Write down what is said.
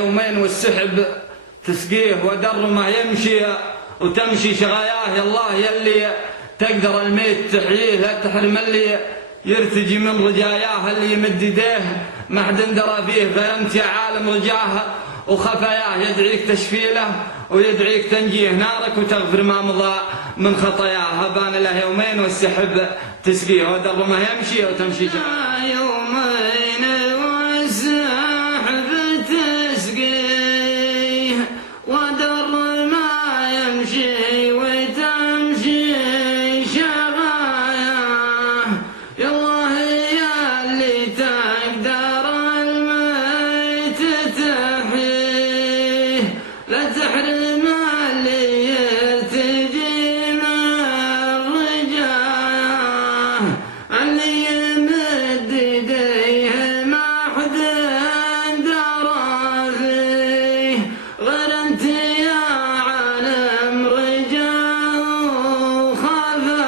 يومين والسحب تسقيه ودر ما يمشي وتمشي شغاياه. يا الله يلي تقدر الميت تحييه، لا تحرم اللي يرتجي من رجاياه. اللي يمد يديه ما حد درى فيه، فأنت يا عالم رجاه وخفاياه. يدعيك تشفي له ويدعيك تنجيه، نارك وتغفر ما مضى من خطاياه. هبان له يومين والسحب تسقيه ودر ما يمشي وتمشي شغاياه. يومين والسحب تسقيه ودر ما يمشي وتمشي شغاياه. يا الله يا اللي تقدر الميت تحييه، لا تحرم اللي يرتجي من رجاياه. اللي يمد يديه ما حد درى فيه غير انت يا عالم رجاه وخفاياه.